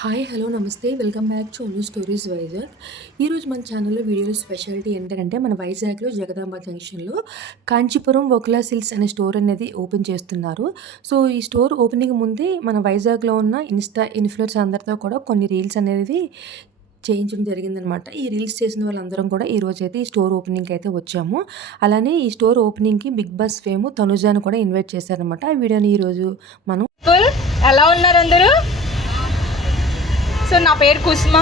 Hi hello నమస్తే welcome back to Anu stories Vizag. ఈరోజు మన ఛానల్లో వీడియోలో స్పెషాలిటీ ఏంటంటే మన వైజాగ్లో జగదాంబ జంక్షన్లో కాంచీపురం వకులా సిల్క్స్ అనే స్టోర్ అనేది ఓపెన్ చేస్తున్నారు. సో ఈ స్టోర్ ఓపెనింగ్ ముందే మన వైజాగ్లో ఉన్న ఇన్ఫ్లుయెన్సర్స్ అందరితో కూడా కొన్ని రీల్స్ అనేది చేయించడం జరిగిందనమాట. ఈ రీల్స్ చేసిన వాళ్ళందరం కూడా ఈరోజైతే ఈ స్టోర్ ఓపెనింగ్కి అయితే వచ్చాము. అలానే ఈ స్టోర్ ఓపెనింగ్కి బిగ్ బాస్ ఫేమ్ తనుజాను కూడా ఇన్వైట్ చేశారనమాట. ఆ వీడియోని ఈరోజు మనం ఎలా ఉన్నారు అందరూ? సో నా పేరు కుస్మా.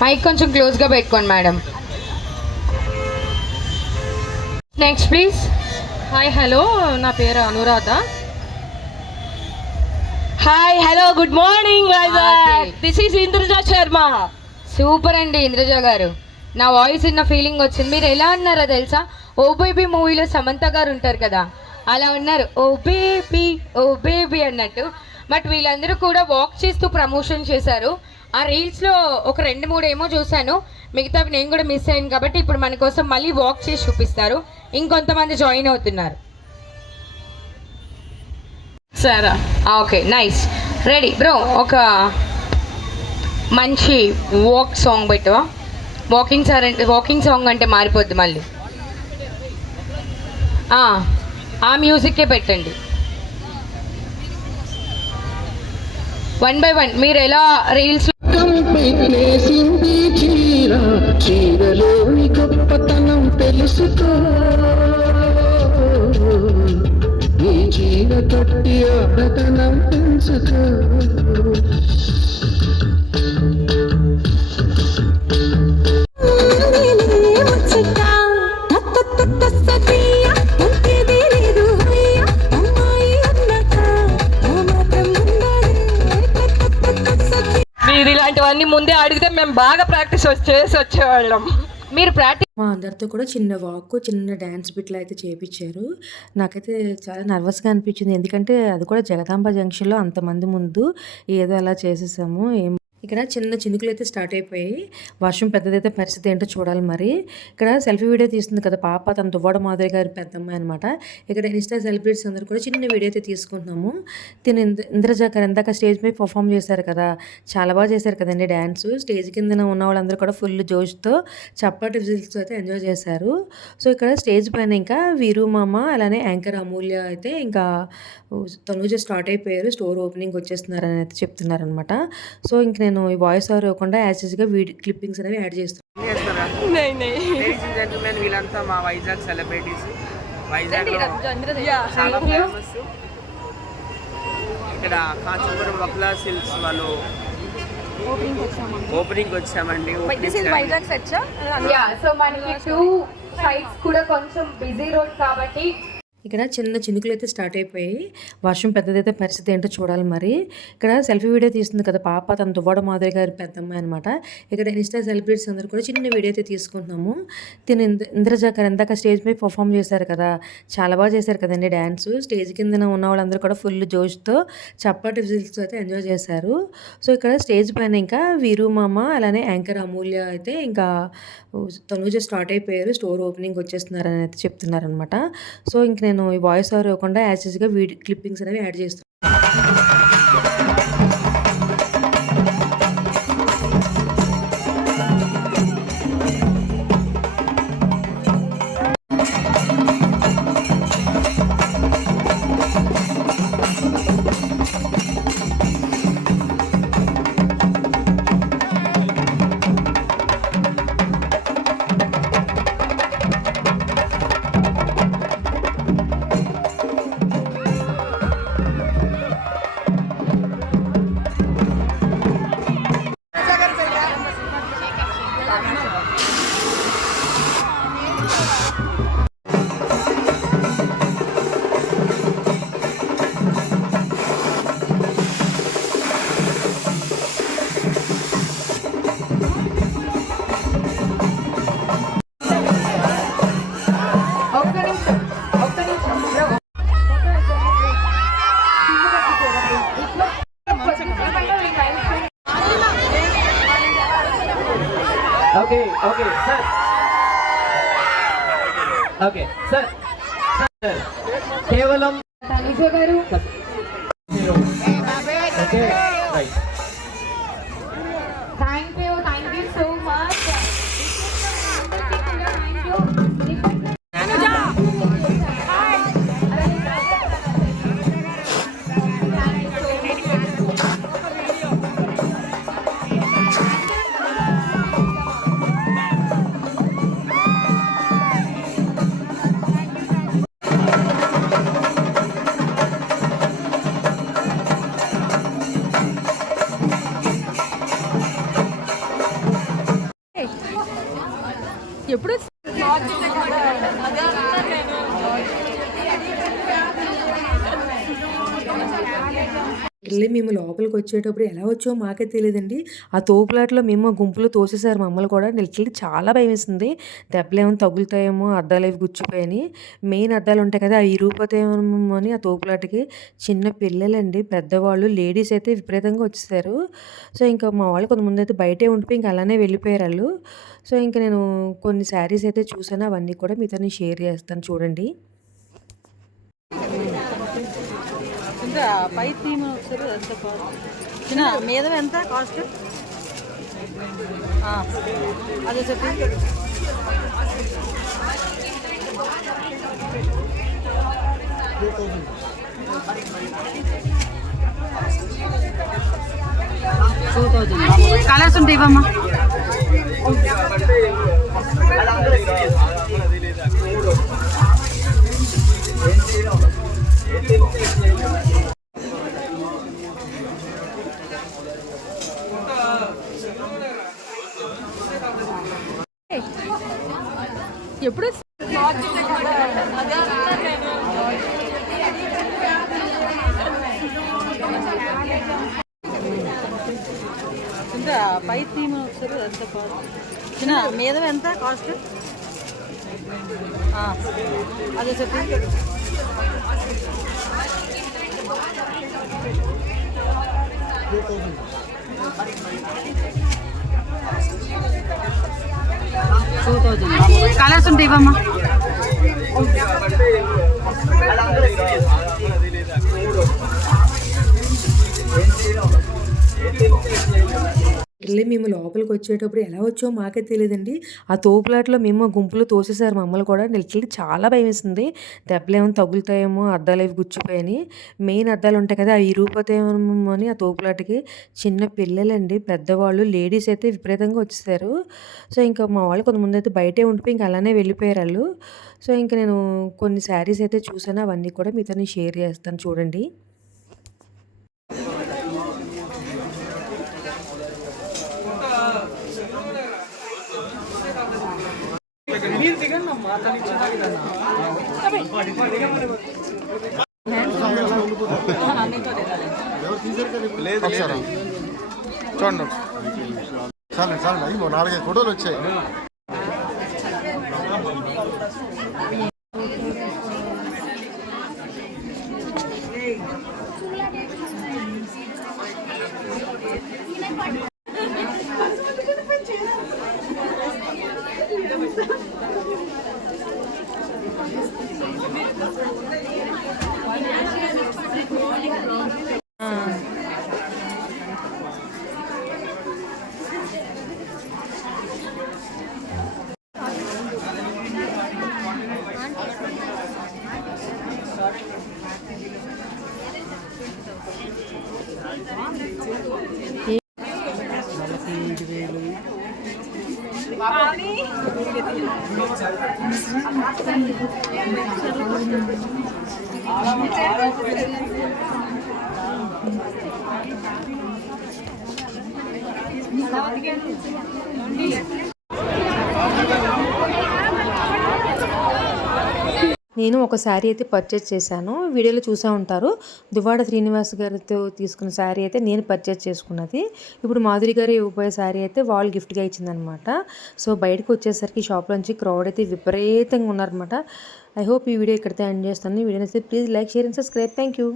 మైక్ కొంచెం క్లోజ్గా పెట్టుకోండి madam. Next please. Hi hello, నా పేరు Anuradha. Hi hello, good morning Vizag. This is Indraja Sharma. Super అండి ఇంద్రజ గారు. నా వాయిస్ ఇన్న ఫీలింగ్ వచ్చింది. మీరు ఎలా ఉన్నారో తెలుసా, ఓ బేబీ మూవీలో సమంత గారు ఉంటారు కదా, అలా ఉన్నారు. ఓ బేబీ అన్నట్టు. బట్ వీళ్ళందరూ కూడా వాక్ చేస్తూ ప్రమోషన్ చేశారు. ఆ రీల్స్లో ఒక 2-3 ఏమో చూశాను, మిగతావి నేను కూడా మిస్ అయ్యాను. కాబట్టి ఇప్పుడు మన కోసం మళ్ళీ వాక్ చేసి చూపిస్తారు. ఇంకొంతమంది జాయిన్ అవుతున్నారు. సరే, ఓకే, నైస్. Ready bro. ఒక మంచి వాక్ సాంగ్ పెట్టవా? వాకింగ్ సాంగ్ అంటే మారిపోద్ది మళ్ళీ. ఆ మ్యూజిక్కే పెట్టండి. 1 by 1 మీరు ఎలా రీల్స్ చీరలోని గొప్పతనం తెలుసుకో, నీ చీర కట్టి ఆడతనం పెంచుకో. మీరు ఇలాంటివన్నీ ముందే అడిగితే మేము బాగా ప్రాక్టీస్ చేసి వచ్చేవాళ్ళం. మీరు ప్రాక్టీస్ మా అందరితో కూడా చిన్న వాక్, చిన్న డ్యాన్స్ బిట్లు అయితే చేయించారు. నాకైతే చాలా నర్వస్గా అనిపించింది. ఎందుకంటే అది కూడా జగదాంబ జంక్షన్లో అంతమంది ముందు ఏదో అలా చేసేసాము. ఇక్కడ చిన్న చినుకులు అయితే స్టార్ట్ అయిపోయి వర్షం పెద్దదైతే పరిస్థితి ఏంటో చూడాలి. మరి ఇక్కడ సెల్ఫీ వీడియో తీస్తుంది కదా పాప, తన దువ్వాడ మాధురి గారి పెద్దమ్మాయి అనమాట. ఇక్కడ ఇన్స్టా సెలబ్రిటీస్ అందరూ కూడా చిన్న వీడియో అయితే తీసుకుంటున్నాము. తిను ఇంద్రజ గారు ఇందాక స్టేజ్ మీద పర్ఫామ్ చేశారు కదా, చాలా బాగా చేశారు కదండి డ్యాన్స్. స్టేజ్ కింద ఉన్న వాళ్ళందరూ కూడా ఫుల్ జోష్తో చప్పటి విజిల్స్తో అయితే ఎంజాయ్ చేశారు. సో ఇక్కడ స్టేజ్ పైన ఇంకా వీరు మామ, అలానే యాంకర్ అమూల్య అయితే ఇంకా తనూజ స్టార్ట్ అయిపోయారు. స్టోర్ ఓపెనింగ్ వచ్చేస్తున్నారని అయితే చెప్తున్నారనమాట. సో ఇంక నేను ఈ వాయిస్ ఓవర్ ఇవ్వకుండా యాక్చువల్గా వీడియో క్లిప్పింగ్స్ అనేవి యాడ్ చేస్తాను. వీళ్ళంతా మా వైజాగ్ సెలబ్రిటీస్. వైజాగ్ చాలా ఫేమస్. ఇక్కడ కాంచీపురం వకులా సిల్క్స్ వాళ్ళు ఓపెనింగ్ వచ్చామండి. సో మనకి 2 సైడ్స్ కూడా కొంచెం బిజీ రోడ్ కాబట్టి ఇక్కడ చిన్న చినుకులు అయితే స్టార్ట్ అయిపోయి వర్షం పెద్దదైతే పరిస్థితి ఏంటో చూడాలి. మరి ఇక్కడ సెల్ఫీ వీడియో తీస్తుంది కదా పాప, తన దువ్వాడ మాధురి గారి పెద్దమ్మాయి అనమాట. ఇక్కడ ఇన్స్టా సెలబ్రిటీస్ అందరూ కూడా చిన్న వీడియో అయితే తీసుకుంటున్నాము. తిను ఇంద్రజ గారు ఇందాక స్టేజ్ మీద పర్ఫామ్ చేశారు కదా, చాలా బాగా చేశారు కదండి డ్యాన్స్. స్టేజ్ కింద ఉన్న వాళ్ళందరూ కూడా ఫుల్ జోష్తో చప్పటి విజిల్స్తో అయితే ఎంజాయ్ చేశారు. సో ఇక్కడ స్టేజ్ పైన ఇంకా వీరు మామ, అలానే యాంకర్ అమూల్య అయితే ఇంకా తనూజ స్టార్ట్ అయిపోయారు. స్టోర్ ఓపెనింగ్ వచ్చేస్తున్నారని అయితే చెప్తున్నారనమాట. సో ఇంక నేను ఈ వాయిస్ ఓవర్ ఇవ్వకుండా యాక్చువల్గా వీడియో క్లిప్పింగ్స్ అనేవి యాడ్ చేస్తాను. Okay, sir. Okay, sir. కేవలం తనుజ గారు Okay, right. లోపలికి వచ్చేటప్పుడు ఎలా వచ్చామో మాకే తెలియదండి. ఆ తోపులాటలో మేము గుంపులో తోసేసారు మమ్మల్ని కూడా. లిటరల్లీ చాలా భయమేసింది. దెబ్బలేమైనా తగులుతాయేమో, అద్దాలవి గుచ్చుపోయాయని. మెయిన్ అద్దాలు ఉంటాయి కదా, అవి ఇరిగిపోతాయేమో అని ఆ తోపులాటకి. చిన్న పిల్లలండి, పెద్దవాళ్ళు, లేడీస్ అయితే విపరీతంగా వచ్చేసారు. సో, ఇంకా మా వాళ్ళు కొంతమందయితే బయటే ఉండిపోయి ఇంక అలానే వెళ్ళిపోయారు ఆళ్ళు. సో, ఇంక నేను కొన్ని శారీస్ అయితే చూసాను. అవన్నీ కూడా మీతో నేను షేర్ చేస్తాను చూడండి. ఇంకా పై థీమ్ ఒకసారి ఎంత చిన్న మీద ఎంత కాస్ట్ అదే చెప్పి కలర్స్ ఉంటాయి ఇవమ్మా. ఎప్పుడు ఇంకా పై థీమ్ ఒకసారి ఎంత చిన్న మీద ఎంత కాస్ట్ అదే చెప్పి కలర్స్ ఉంటాయి ఇవమ్మా. మేము లోపలికి వచ్చేటప్పుడు ఎలా వచ్చామో మాకే తెలియదండి. ఆ తోపులాటలో మేము గుంపులో తోసేసారు మమ్మల్ని కూడా. లిటరల్లీ చాలా భయమేసింది. దెబ్బలేమైనా తగులుతాయేమో, అద్దాలవి గుచ్చుపోయాయని. మెయిన్ అద్దాలు ఉంటాయి కదా, అవి ఇరిగిపోతాయేమో అని ఆ తోపులాటకి. చిన్న పిల్లలండి, పెద్దవాళ్ళు, లేడీస్ అయితే విపరీతంగా వచ్చేసారు. సో, ఇంకా మా వాళ్ళు కొంతమందయితే బయటే ఉండిపోయి ఇంక అలానే వెళ్ళిపోయారు ఆళ్ళు. సో, ఇంక నేను కొన్ని శారీస్ అయితే చూసాను. అవన్నీ కూడా మీతో నేను షేర్ చేస్తాను చూడండి. చూడండి చాలు చాలు, అయ్యి 4-5 ఫోటోలు వచ్చాయి. నేను ఒక శారీ అయితే పర్చేజ్ చేశాను. వీడియోలో చూసే ఉంటారు. దువ్వాడ శ్రీనివాస్ గారితో తీసుకున్న శారీ అయితే నేను పర్చేజ్ చేసుకున్నది. ఇప్పుడు మాధురి గారు ఇవ్వబోయే శారీ అయితే వాళ్ళు గిఫ్ట్గా ఇచ్చిందనమాట. సో, బయటకు వచ్చేసరికి షాప్లోంచి క్రౌడ్ అయితే విపరీతంగా ఉన్నారనమాట. ఐ హోప్ ఈ వీడియో ఇక్కడితో ఎండ్ చేస్తాను. ఈ వీడియోని అయితే please like, share and subscribe. Thank you.